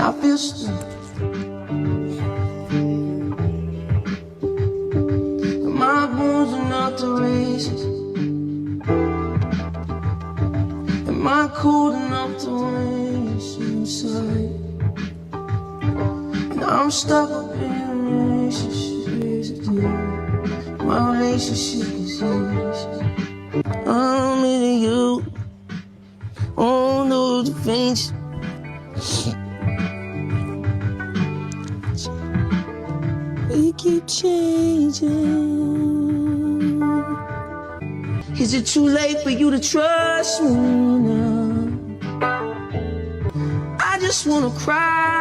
I feel stuck. My bones are not the races. Am I cold enough to race inside? And I'm stuck up in a relationship. My relationship is easy. I'm into you. Oh no, the things. We keep changing. Is it too late for you to trust me now? I just wanna cry.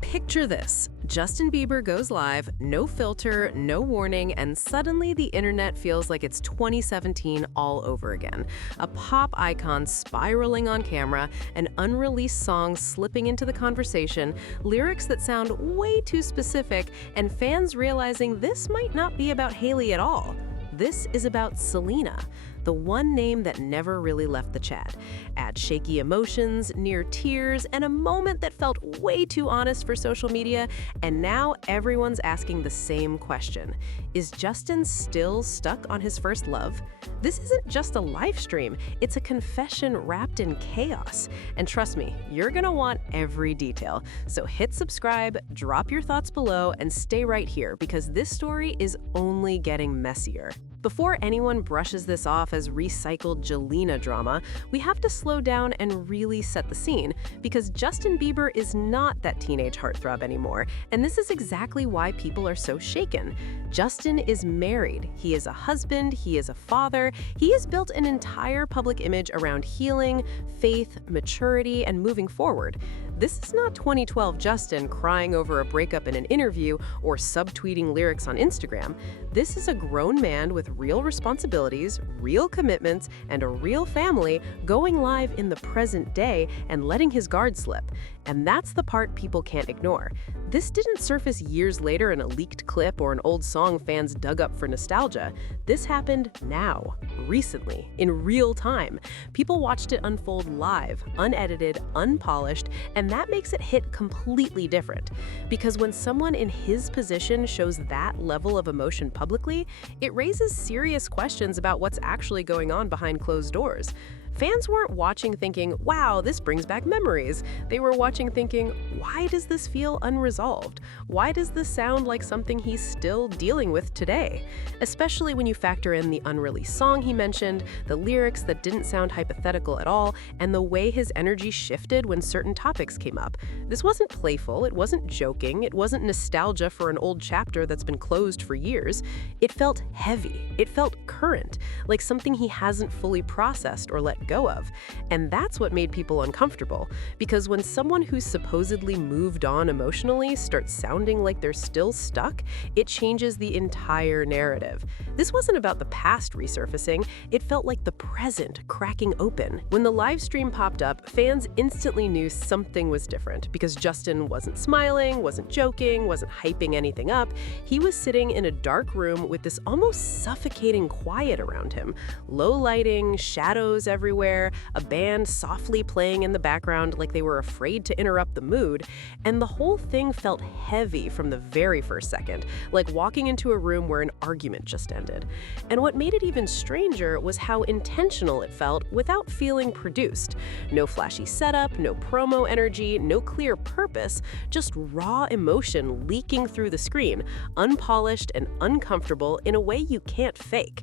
Picture this. Justin Bieber goes live, no filter, no warning, and suddenly the internet feels like it's 2017 all over again. A pop icon spiraling on camera, an unreleased song slipping into the conversation, lyrics that sound way too specific, and fans realizing this might not be about Hailey at all. This is about Selena, the one name that never really left the chat. Add shaky emotions, near tears, and a moment that felt way too honest for social media, and now everyone's asking the same question. Is Justin still stuck on his first love? This isn't just a live stream, it's a confession wrapped in chaos. And trust me, you're gonna want every detail. So hit subscribe, drop your thoughts below, and stay right here because this story is only getting messier. Before anyone brushes this off as recycled Jelina drama, we have to slow down and really set the scene, because Justin Bieber is not that teenage heartthrob anymore, and this is exactly why people are so shaken. Justin is married, he is a husband, he is a father, he has built an entire public image around healing, faith, maturity, and moving forward. This is not 2012 Justin crying over a breakup in an interview or subtweeting lyrics on Instagram. This is a grown man with real responsibilities, real commitments, and a real family going live in the present day and letting his guard slip. And that's the part people can't ignore. This didn't surface years later in a leaked clip or an old song fans dug up for nostalgia. This happened now, recently, in real time. People watched it unfold live, unedited, unpolished, and that makes it hit completely different. Because when someone in his position shows that level of emotion publicly, it raises serious questions about what's actually going on behind closed doors. Fans weren't watching thinking, wow, this brings back memories. They were watching thinking, why does this feel unresolved? Why does this sound like something he's still dealing with today? Especially when you factor in the unreleased song he mentioned, the lyrics that didn't sound hypothetical at all, and the way his energy shifted when certain topics came up. This wasn't playful, it wasn't joking, it wasn't nostalgia for an old chapter that's been closed for years. It felt heavy, it felt current, like something he hasn't fully processed or let go of. And that's what made people uncomfortable, because when someone who's supposedly moved on emotionally starts sounding like they're still stuck, it changes the entire narrative. This wasn't about the past resurfacing, it felt like the present cracking open. When the live stream popped up, fans instantly knew something was different, because Justin wasn't smiling, wasn't joking, wasn't hyping anything up. He was sitting in a dark room with this almost suffocating quiet around him. Low lighting, shadows everywhere, a band softly playing in the background like they were afraid to interrupt the mood, and the whole thing felt heavy from the very first second, like walking into a room where an argument just ended. And what made it even stranger was how intentional it felt without feeling produced. No flashy setup, no promo energy, no clear purpose, just raw emotion leaking through the screen, unpolished and uncomfortable in a way you can't fake.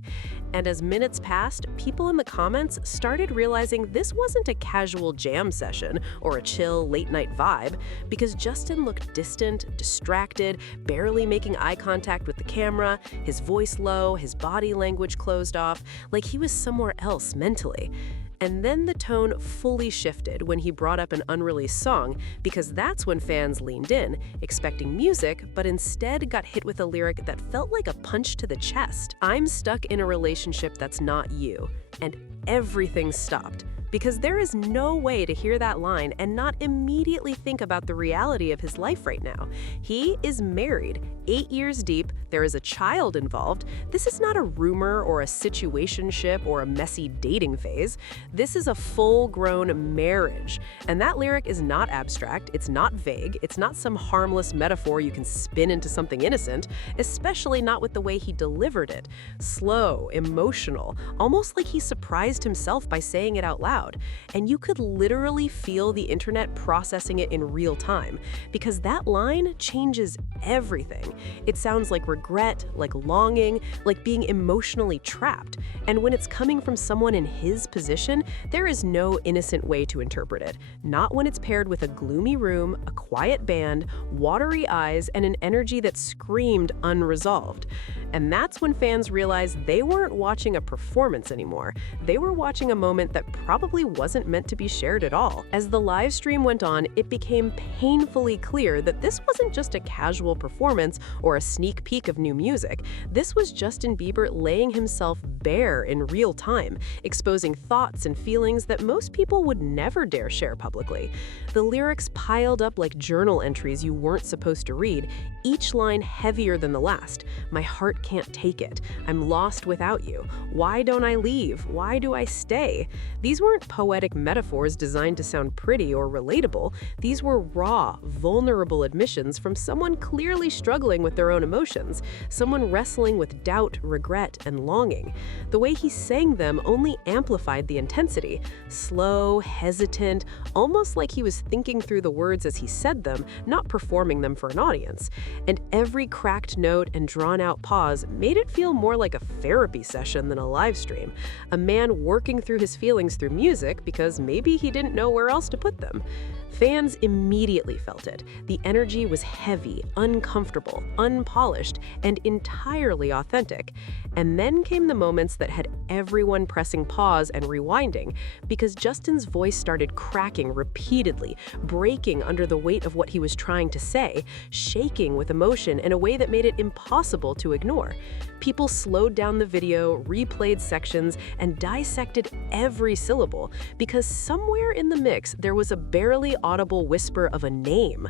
And as minutes passed, people in the comments started realizing this wasn't a casual jam session or a chill late-night vibe, because Justin looked distant, distracted, barely making eye contact with the camera, his voice low, his body language closed off, like he was somewhere else mentally. And then the tone fully shifted when he brought up an unreleased song, because that's when fans leaned in, expecting music, but instead got hit with a lyric that felt like a punch to the chest. I'm stuck in a relationship that's not you. And everything stopped. because there is no way to hear that line and not immediately think about the reality of his life right now. He is married, 8 years deep, there is a child involved. This is not a rumor or a situationship or a messy dating phase. This is a full-grown marriage. And that lyric is not abstract, it's not vague, it's not some harmless metaphor you can spin into something innocent, especially not with the way he delivered it. Slow, emotional, almost like he surprised himself by saying it out loud. And you could literally feel the internet processing it in real time, because that line changes everything. It sounds like regret, like longing, like being emotionally trapped. And when it's coming from someone in his position, there is no innocent way to interpret it. Not when it's paired with a gloomy room, a quiet band, watery eyes, and an energy that screamed unresolved. And that's when fans realized they weren't watching a performance anymore. They were watching a moment that probably wasn't meant to be shared at all. As the live stream went on, it became painfully clear that this wasn't just a casual performance or a sneak peek of new music. This was Justin Bieber laying himself bare in real time, exposing thoughts and feelings that most people would never dare share publicly. The lyrics piled up like journal entries you weren't supposed to read, each line heavier than the last. My heart can't take it. I'm lost without you. Why don't I leave? Why do I stay? These weren't poetic metaphors designed to sound pretty or relatable. These were raw, vulnerable admissions from someone clearly struggling with their own emotions, someone wrestling with doubt, regret, and longing. The way he sang them only amplified the intensity. Slow, hesitant, almost like he was thinking through the words as he said them, not performing them for an audience. And every cracked note and drawn-out pause made it feel more like a therapy session than a live stream. A man working through his feelings through music because maybe he didn't know where else to put them. Fans immediately felt it. The energy was heavy, uncomfortable, unpolished, and entirely authentic. And then came the moments that had everyone pressing pause and rewinding, because Justin's voice started cracking repeatedly, breaking under the weight of what he was trying to say, shaking with emotion in a way that made it impossible to ignore. People slowed down the video, replayed sections, and dissected every syllable, because somewhere in the mix there was a barely audible whisper of a name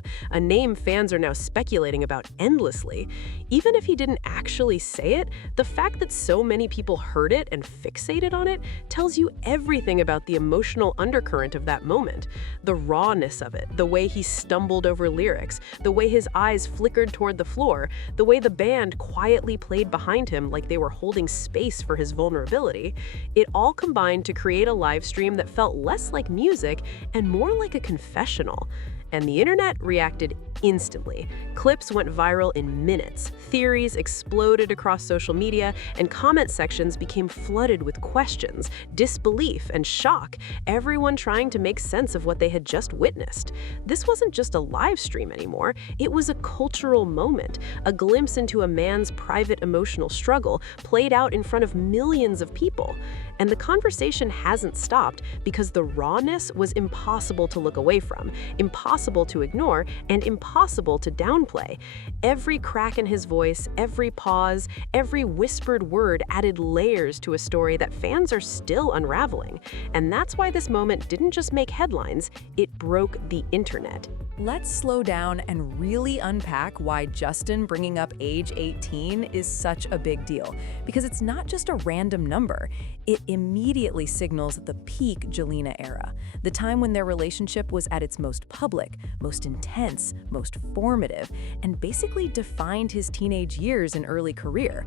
fans are now speculating about endlessly. Even if he didn't actually say it, the fact that so many people heard it and fixated on it tells you everything about the emotional undercurrent of that moment. The rawness of it, the way he stumbled over lyrics, the way his eyes flickered toward the floor, the way the band quietly played behind him like they were holding space for his vulnerability, it all combined to create a live stream that felt less like music and more like a confessional. And the internet reacted instantly. Clips went viral in minutes, theories exploded across social media, and comment sections became flooded with questions, disbelief, and shock, everyone trying to make sense of what they had just witnessed. This wasn't just a live stream anymore, it was a cultural moment, a glimpse into a man's private emotional struggle played out in front of millions of people. And the conversation hasn't stopped because the rawness was impossible to look away from, impossible to ignore, and impossible to downplay. Every crack in his voice, every pause, every whispered word added layers to a story that fans are still unraveling. And that's why this moment didn't just make headlines, it broke the internet. Let's slow down and really unpack why Justin bringing up age 18 is such a big deal. Because it's not just a random number. It immediately signals the peak Jelina era, the time when their relationship was at its most public, most intense, most formative, and basically defined his teenage years and early career.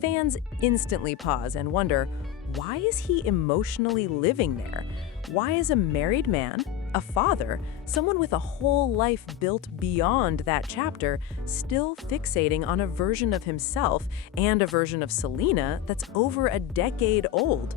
Fans instantly pause and wonder, why is he emotionally living there? Why is a married man, a father, someone with a whole life built beyond that chapter, still fixating on a version of himself and a version of Selena that's over a decade old?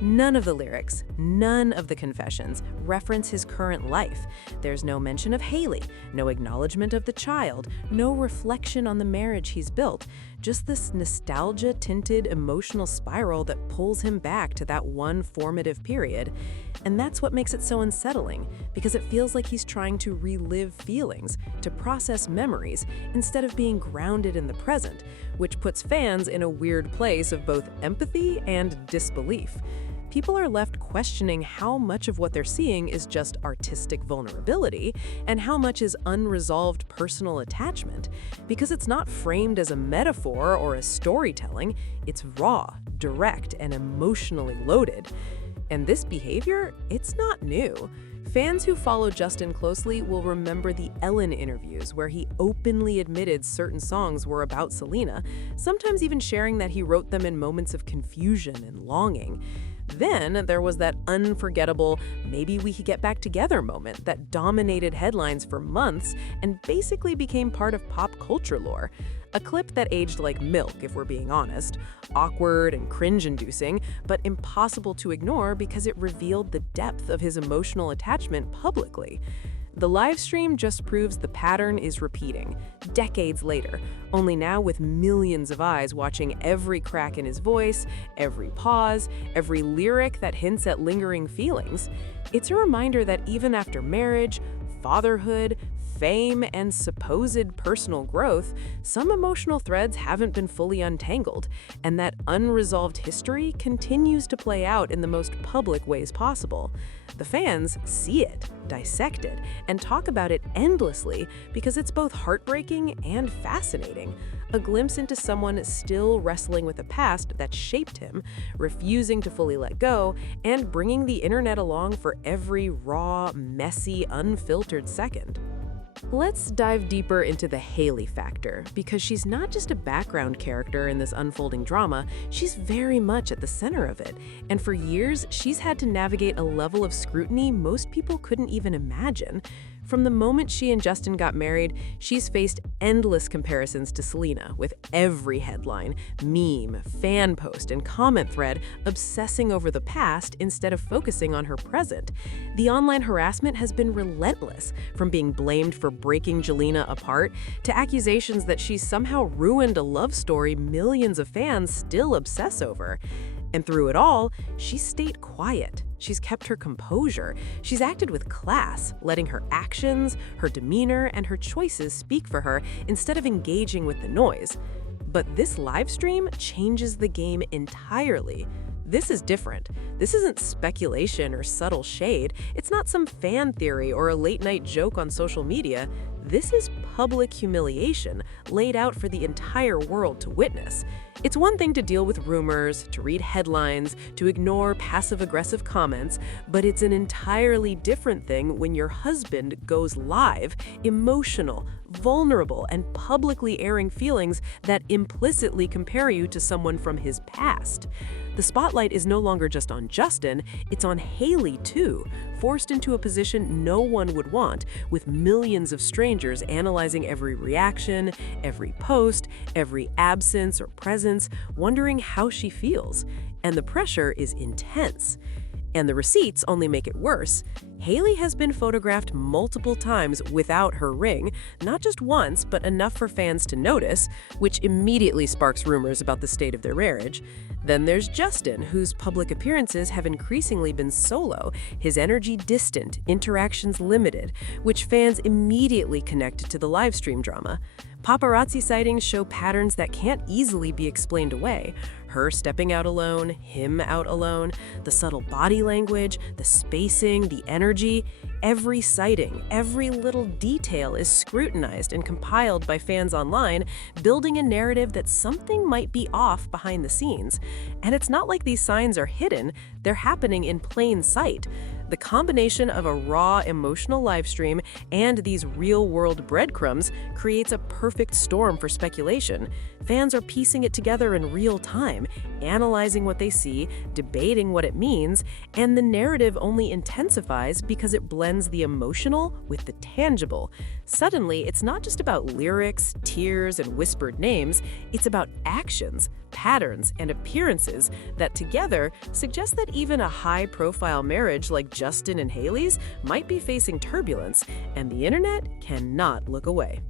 None of the lyrics, none of the confessions reference his current life. There's no mention of Hailey, no acknowledgement of the child, no reflection on the marriage he's built, just this nostalgia-tinted emotional spiral that pulls him back to that one formative period. And that's what makes it so unsettling, because it feels like he's trying to relive feelings, to process memories, instead of being grounded in the present, which puts fans in a weird place of both empathy and disbelief. people are left questioning how much of what they're seeing is just artistic vulnerability and how much is unresolved personal attachment. Because it's not framed as a metaphor or as storytelling, it's raw, direct, and emotionally loaded. And this behavior, it's not new. Fans who follow Justin closely will remember the Ellen interviews where he openly admitted certain songs were about Selena, sometimes even sharing that he wrote them in moments of confusion and longing. Then there was that unforgettable "maybe we could get back together" moment that dominated headlines for months and basically became part of pop culture lore. A clip that aged like milk, if we're being honest, awkward and cringe-inducing, but impossible to ignore because it revealed the depth of his emotional attachment publicly. The live stream just proves the pattern is repeating, decades later, only now with millions of eyes watching every crack in his voice, every pause, every lyric that hints at lingering feelings. It's a reminder that even after marriage, fatherhood, fame, and supposed personal growth, some emotional threads haven't been fully untangled, and that unresolved history continues to play out in the most public ways possible. The fans see it, dissect it, and talk about it endlessly because it's both heartbreaking and fascinating. A glimpse into someone still wrestling with a past that shaped him, refusing to fully let go, and bringing the internet along for every raw, messy, unfiltered second. Let's dive deeper into the Hailey factor, because she's not just a background character in this unfolding drama, she's very much at the center of it. And for years, she's had to navigate a level of scrutiny most people couldn't even imagine. From the moment she and Justin got married, she's faced endless comparisons to Selena, with every headline, meme, fan post, and comment thread obsessing over the past instead of focusing on her present. The online harassment has been relentless, from being blamed for breaking Jelina apart to accusations that she's somehow ruined a love story millions of fans still obsess over. And through it all, she's stayed quiet. She's kept her composure. She's acted with class, letting her actions, her demeanor, and her choices speak for her instead of engaging with the noise. But this live stream changes the game entirely. This is different. This isn't speculation or subtle shade. It's not some fan theory or a late-night joke on social media. This is public humiliation laid out for the entire world to witness. It's one thing to deal with rumors, to read headlines, to ignore passive-aggressive comments, but it's an entirely different thing when your husband goes live, emotional, vulnerable, and publicly airing feelings that implicitly compare you to someone from his past. The spotlight is no longer just on Justin, it's on Hailey too, forced into a position no one would want, with millions of strangers analyzing every reaction, every post, every absence or presence, wondering how she feels. And the pressure is intense. And the receipts only make it worse. Hailey has been photographed multiple times without her ring, not just once, but enough for fans to notice, which immediately sparks rumors about the state of their marriage. Then there's Justin, whose public appearances have increasingly been solo, his energy distant, interactions limited, which fans immediately connect to the livestream drama. Paparazzi sightings show patterns that can't easily be explained away. Her stepping out alone, him out alone, the subtle body language, the spacing, the energy. Every sighting, every little detail is scrutinized and compiled by fans online, building a narrative that something might be off behind the scenes. And it's not like these signs are hidden, they're happening in plain sight. The combination of a raw, emotional live stream and these real-world breadcrumbs creates a perfect storm for speculation. Fans are piecing it together in real time, analyzing what they see, debating what it means, and the narrative only intensifies because it blends the emotional with the tangible. Suddenly, it's not just about lyrics, tears, and whispered names, it's about actions, patterns, and appearances that together suggest that even a high-profile marriage like Justin and Hailey's might be facing turbulence, and the internet cannot look away.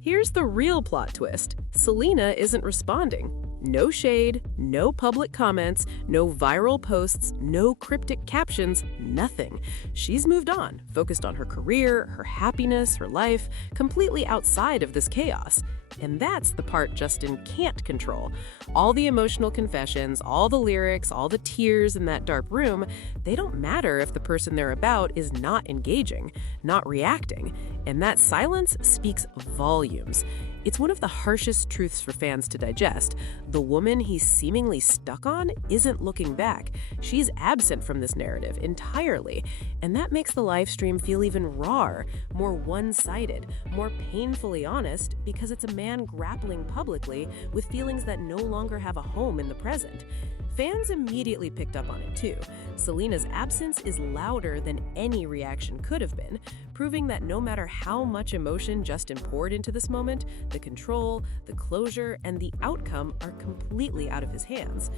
Here's the real plot twist. Selena isn't responding. No shade, no public comments, no viral posts, no cryptic captions, nothing. She's moved on, focused on her career, her happiness, her life, completely outside of this chaos. And that's the part Justin can't control. All the emotional confessions, all the lyrics, all the tears in that dark room, they don't matter if the person they're about is not engaging, not reacting. And that silence speaks volumes. It's one of the harshest truths for fans to digest. The woman he's seemingly stuck on isn't looking back. She's absent from this narrative entirely. And that makes the live stream feel even rawer, more one-sided, more painfully honest, because it's a man grappling publicly with feelings that no longer have a home in the present. Fans immediately picked up on it too. Selena's absence is louder than any reaction could have been, proving that no matter how much emotion Justin poured into this moment, the control, the closure, and the outcome are completely out of his hands.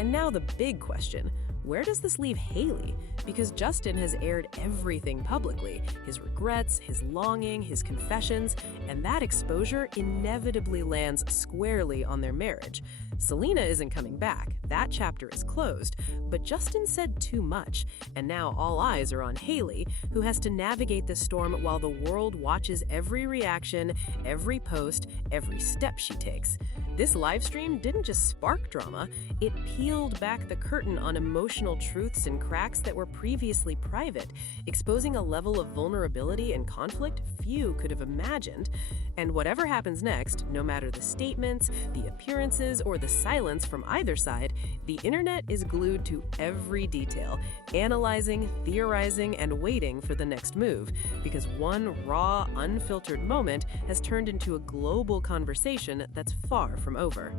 And now the big question: where does this leave Hailey? Because Justin has aired everything publicly, his regrets, his longing, his confessions, and that exposure inevitably lands squarely on their marriage. Selena isn't coming back, that chapter is closed, but Justin said too much, and now all eyes are on Hailey, who has to navigate this storm while the world watches every reaction, every post, every step she takes. This livestream didn't just spark drama, it peeled back the curtain on emotional truths and cracks that were previously private, exposing a level of vulnerability and conflict few could have imagined. And whatever happens next, no matter the statements, the appearances, or the silence from either side, the internet is glued to every detail, analyzing, theorizing, and waiting for the next move, because one raw, unfiltered moment has turned into a global conversation that's far from over.